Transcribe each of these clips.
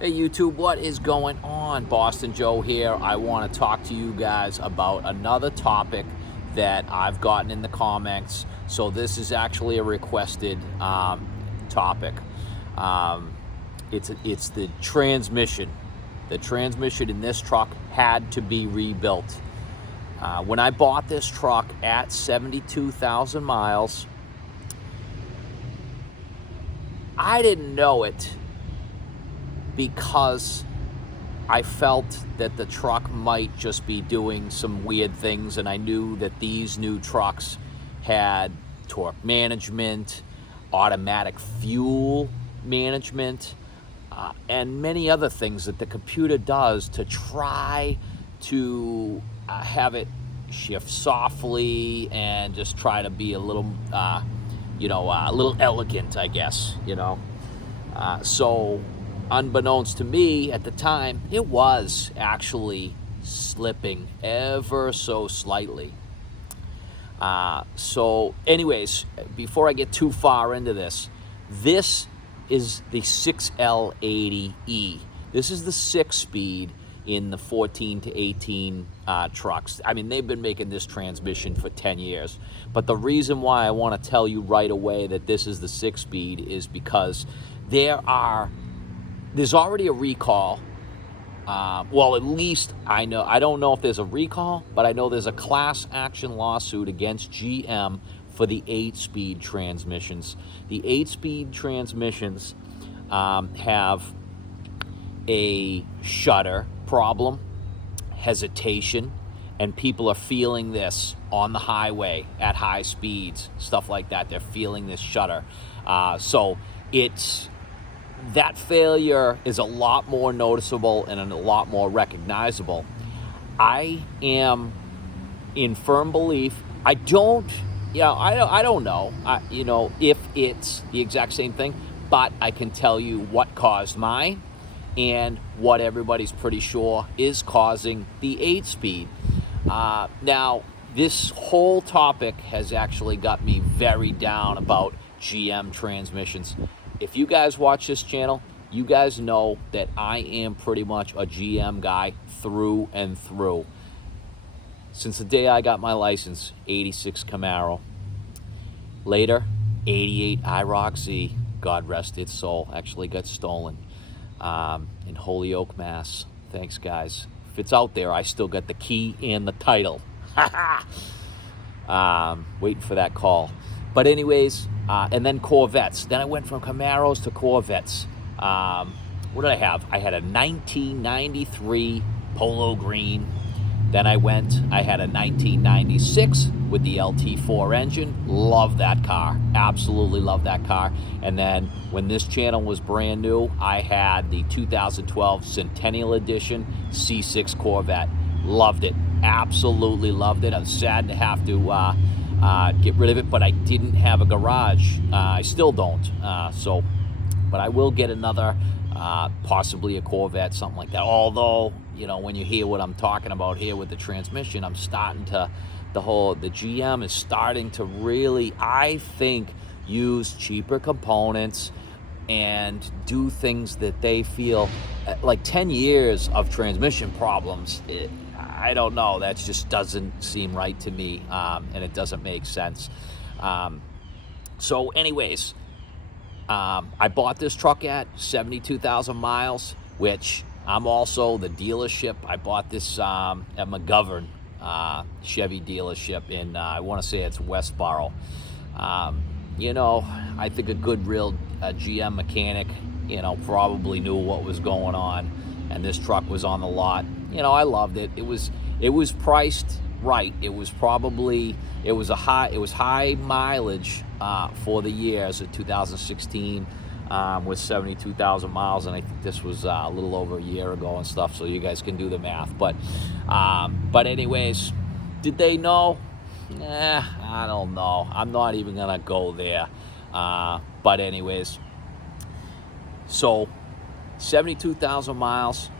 Hey YouTube, what is going on? Boston Joe here. I want to talk to you guys about another topic that I've gotten in the comments. So this is actually a requested topic. Um, it's the transmission. The transmission in this truck had to be rebuilt. When I bought this truck at 72,000 miles, I didn't know it because I felt that the truck might just be doing some weird things, and I knew that these new trucks had torque management, automatic fuel management, and many other things that the computer does to try to have it shift softly and just try to be a little, a little elegant, I guess, So unbeknownst to me at the time, it was actually slipping ever so slightly. So anyways, before I get too far into this is the 6L80E. This is the 6-speed in the 14 to 18 trucks. I mean, they've been making this transmission for 10 years. But the reason why I want to tell you right away that this is the 6-speed is because there's already a recall. Well, at least I know. I don't know if there's a recall, but I know there's a class action lawsuit against GM for the 8-speed transmissions. The 8-speed transmissions have a shudder problem, hesitation, and people are feeling this on the highway at high speeds, stuff like that. They're feeling this shudder. So that failure is a lot more noticeable and a lot more recognizable. I am in firm belief. I don't know, if it's the exact same thing, but I can tell you what caused mine and what everybody's pretty sure is causing the 8-speed. Now, this whole topic has actually got me very down about GM transmissions. If you guys watch this channel, you guys know that I am pretty much a GM guy through and through. Since the day I got my license, 86 Camaro. Later, 88 IROC Z, God rest its soul, actually got stolen in Holyoke, Mass. Thanks, guys. If it's out there, I still got the key and the title. Waiting for that call. But anyways, and then Corvettes. Then I went from Camaros to Corvettes. What did I have? I had a 1993 Polo Green. Then I had a 1996 with the LT4 engine. Love that car. Absolutely love that car. And then when this channel was brand new, I had the 2012 Centennial Edition C6 Corvette. Loved it. Absolutely loved it. I'm sad to have to get rid of it, but I didn't have a garage. I still don't. But I will get another, possibly a Corvette, something like that. Although, when you hear what I'm talking about here with the transmission, I'm starting to, the GM is starting to really, I think, use cheaper components and do things that they feel, like 10 years of transmission problems, I don't know, that just doesn't seem right to me, and it doesn't make sense. So anyways, I bought this truck at 72,000 miles, which I'm also the dealership. I bought this at McGovern Chevy dealership in, I want to say it's Westboro. I think a good real GM mechanic, probably knew what was going on, and this truck was on the lot. I loved it. It was priced right. It was high mileage for the years of 2016 with 72,000 miles, and I think this was a little over a year ago and stuff. So you guys can do the math. But anyways, did they know? I don't know. I'm not even gonna go there. But anyways, so 72,000 miles.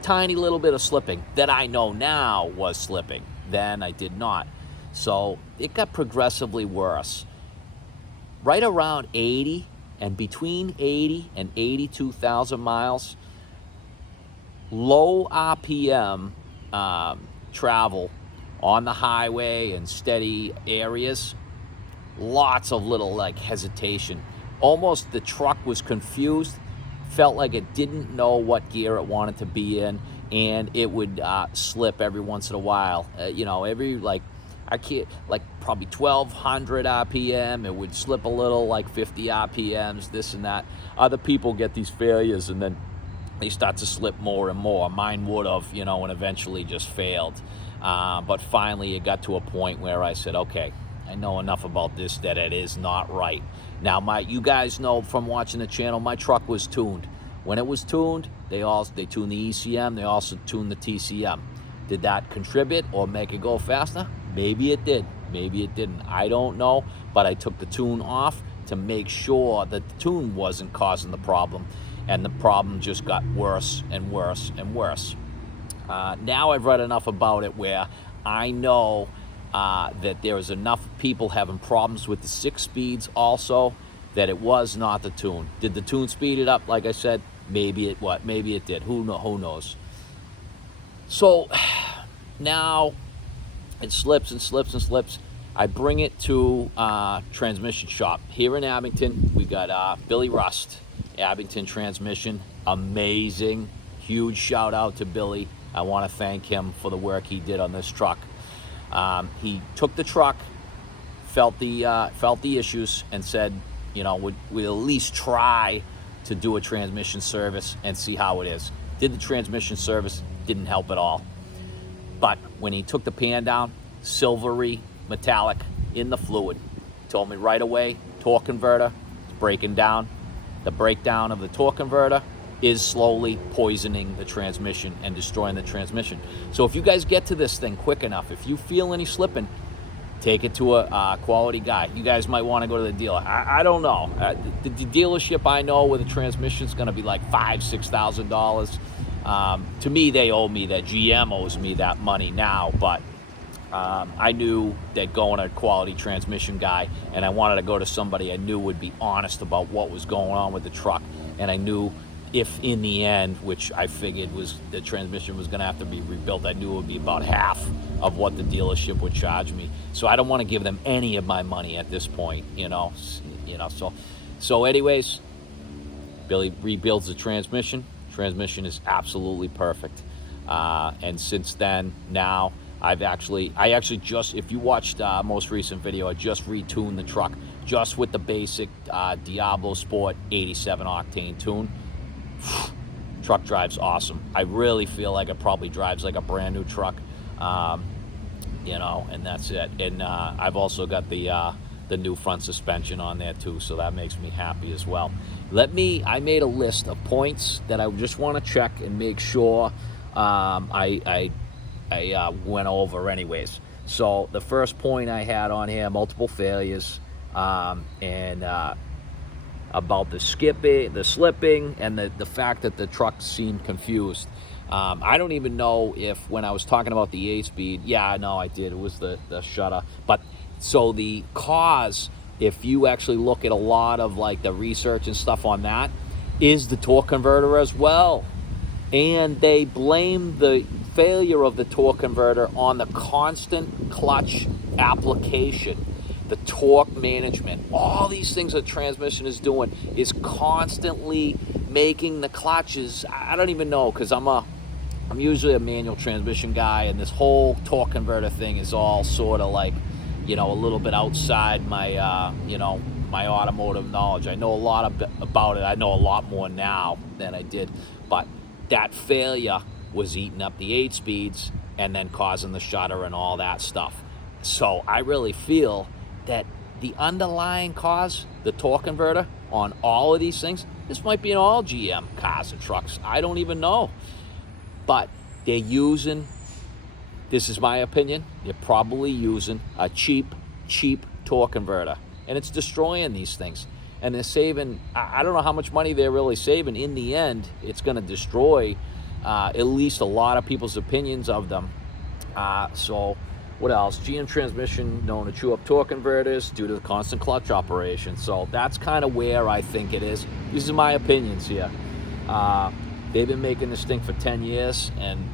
Tiny little bit of slipping that I know now was slipping. Then I did not. So it got progressively worse. Right around 80 and between 80 and 82,000 miles, low RPM travel on the highway and steady areas, lots of little like hesitation. Almost the truck was confused, felt like it didn't know what gear it wanted to be in, and it would slip every once in a while. Every I can't, like probably 1200 RPM, it would slip a little, like 50 RPMs, this and that. Other people get these failures and then they start to slip more and more. Mine would have, and eventually just failed. But finally it got to a point where I said, okay, I know enough about this that it is not right. Now, you guys know from watching the channel, my truck was tuned. When it was tuned, they tuned the ECM, they also tuned the TCM. Did that contribute or make it go faster? Maybe it did, maybe it didn't. I don't know, but I took the tune off to make sure that the tune wasn't causing the problem, and the problem just got worse and worse and worse. Now I've read enough about it where I know that there is enough people having problems with the 6 speeds also, that it was not the tune. Did the tune speed it up? Like I said, maybe it did. Who knows? So now it slips and slips and slips. I bring it to transmission shop here in Abington. We got Billy Rust, Abington Transmission. Amazing. Huge shout out to Billy. I want to thank him for the work he did on this truck. He took the truck, felt the issues, and said, we'll at least try to do a transmission service and see how it is. Did the transmission service, didn't help at all. But when he took the pan down, silvery metallic in the fluid, told me right away, torque converter is breaking down. The breakdown of the torque converter is slowly poisoning the transmission and destroying the transmission. So if you guys get to this thing quick enough, if you feel any slipping, take it to a quality guy. You guys might want to go to the dealer. I don't know. The dealership I know where the transmission is going to be like $5,000-$6,000. To me, they owe me that. GM owes me that money now, but I knew that going to a quality transmission guy, and I wanted to go to somebody I knew would be honest about what was going on with the truck, and I knew if in the end, which I figured was the transmission was going to have to be rebuilt, I knew it would be about half of what the dealership would charge me. So I don't want to give them any of my money at this point, So anyways, Billy rebuilds the transmission. Transmission is absolutely perfect. And since then, now I actually just, if you watched most recent video, I just retuned the truck just with the basic Diablo Sport 87 octane tune. Truck drives awesome. I really feel like it probably drives like a brand new truck, and that's it. And I've also got the new front suspension on there too, so that makes me happy as well. I made a list of points that I just want to check and make sure I went over anyways. So the first point I had on here, multiple failures, and about the slipping, and the fact that the truck seemed confused. I don't even know if when I was talking about the 8-speed, yeah, no, I did. It was the shutter. But so the cause, if you actually look at a lot of like the research and stuff on that, is the torque converter as well. And they blame the failure of the torque converter on the constant clutch application. The torque management, all these things that transmission is doing is constantly making the clutches. I don't even know, because I'm usually a manual transmission guy, and this whole torque converter thing is all sort of like, a little bit outside my my automotive knowledge. I know a lot about it. I know a lot more now than I did, but that failure was eating up the 8 speeds and then causing the shutter and all that stuff. So I really feel that the underlying cause, the torque converter on all of these things, this might be in all GM cars and trucks. I don't even know. But they're using, this is my opinion, they're probably using a cheap torque converter. And it's destroying these things. And they're saving, I don't know how much money they're really saving. In the end, it's going to destroy at least a lot of people's opinions of them. So what else? GM transmission known to chew up torque converters due to the constant clutch operation. So that's kind of where I think it is. These are my opinions here. They've been making this thing for 10 years, and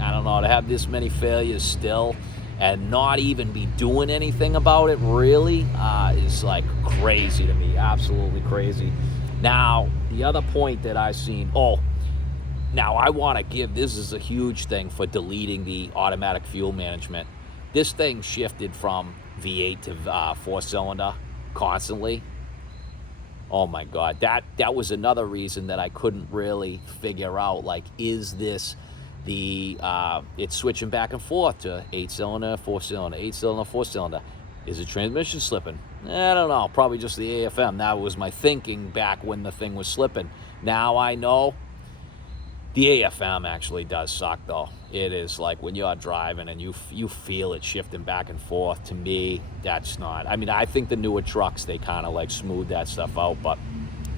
I don't know, to have this many failures still and not even be doing anything about it really is like crazy to me, absolutely crazy. Now, the other point that I've seen, now I want to give, this is a huge thing for deleting the automatic fuel management. This thing shifted from V8 to four-cylinder constantly. Oh my God, that was another reason that I couldn't really figure out, like, is this it's switching back and forth to 8-cylinder, 4-cylinder, 8-cylinder, 4-cylinder. Is the transmission slipping? I don't know, probably just the AFM. That was my thinking back when the thing was slipping. Now I know the AFM actually does suck, though. It is like when you're driving and you feel it shifting back and forth. To me, that's not. I mean, I think the newer trucks, they kind of like smooth that stuff out, but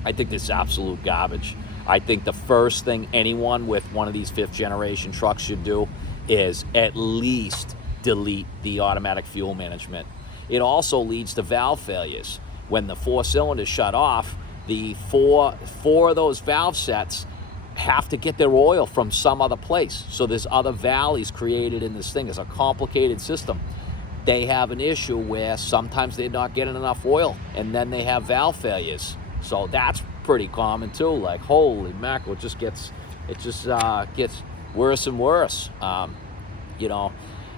I think this is absolute garbage. I think the first thing anyone with one of these 5th generation trucks should do is at least delete the automatic fuel management. It also leads to valve failures. When the 4-cylinders shut off, the four of those valve sets have to get their oil from some other place. So there's other valleys created in this thing. It's a complicated system. They have an issue where sometimes they're not getting enough oil, and then they have valve failures. So that's pretty common too. Like, holy mackerel, it just gets worse and worse.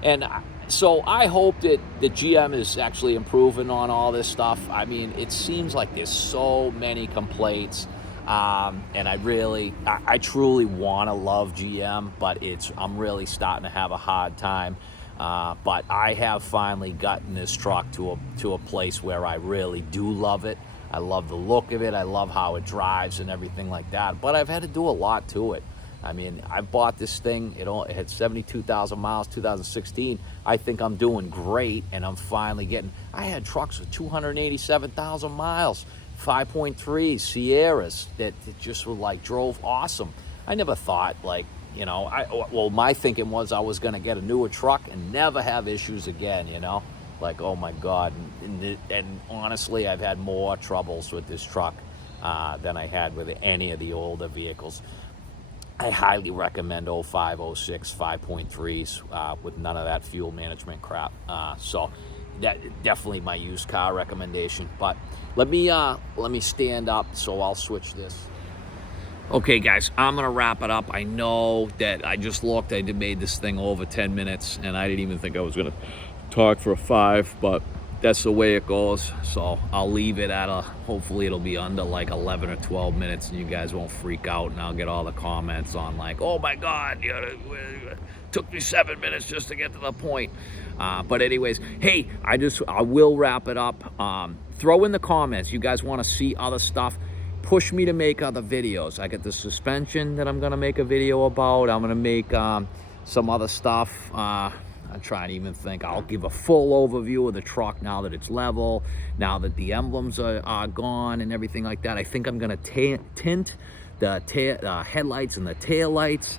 And so I hope that the GM is actually improving on all this stuff. I mean, it seems like there's so many complaints. And I truly want to love GM, but I'm really starting to have a hard time. But I have finally gotten this truck to a place where I really do love it. I love the look of it. I love how it drives and everything like that. But I've had to do a lot to it. I mean, I bought this thing. It had 72,000 miles, 2016. I think I'm doing great, and I'm finally getting. I had trucks with 287,000 miles. 5.3 Sierras that just were like drove awesome. I never thought, like, my thinking was I was going to get a newer truck and never have issues again, like, oh my God. And honestly, I've had more troubles with this truck than I had with any of the older vehicles. I highly recommend 05, 06, 5.3s with none of that fuel management crap. So that definitely my used car recommendation. But let me stand up, so I'll switch this. Okay, guys, I'm gonna wrap it up. I know that I just looked. I made this thing over 10 minutes, and I didn't even think I was gonna talk for 5, but that's the way it goes. So I'll leave it at hopefully it'll be under like 11 or 12 minutes, and you guys won't freak out, and I'll get all the comments on like, oh my God, it took me 7 minutes just to get to the point. But anyways, hey, I will wrap it up. Throw in the comments. You guys want to see other stuff? Push me to make other videos. I got the suspension that I'm going to make a video about. I'm going to make some other stuff. I'm trying to even think. I'll give a full overview of the truck now that it's level, now that the emblems are gone and everything like that. I think I'm going to tint the headlights and the tail lights.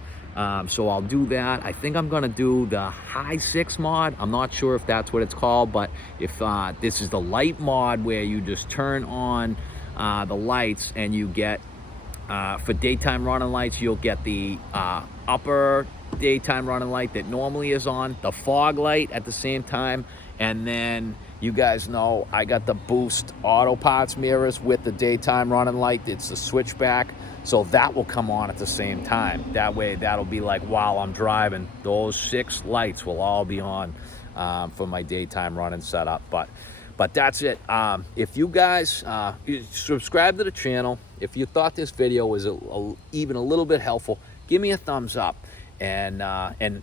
So I'll do that. I think I'm going to do the high 6 mod. I'm not sure if that's what it's called, but if this is the light mod where you just turn on the lights, and you get for daytime running lights, you'll get the upper daytime running light that normally is on, the fog light at the same time, and then you guys know I got the boost auto parts mirrors with the daytime running light. It's the switchback, so that will come on at the same time. That way, that'll be like while I'm driving, those 6 lights will all be on for my daytime running setup. But that's it. If you guys subscribe to the channel, if you thought this video was even a little bit helpful, give me a thumbs up. And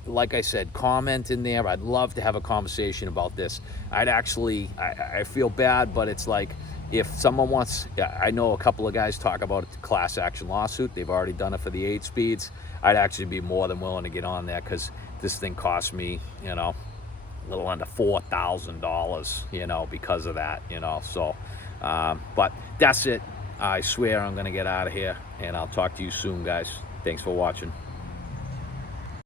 like I said, comment in there. I'd love to have a conversation about this. I feel bad, but it's like, if someone wants, I know a couple of guys talk about a class action lawsuit. They've already done it for the 8 speeds. I'd actually be more than willing to get on there, because this thing cost me, a little under $4,000, because of that, so, but that's it. I swear I'm going to get out of here, and I'll talk to you soon, guys. Thanks for watching.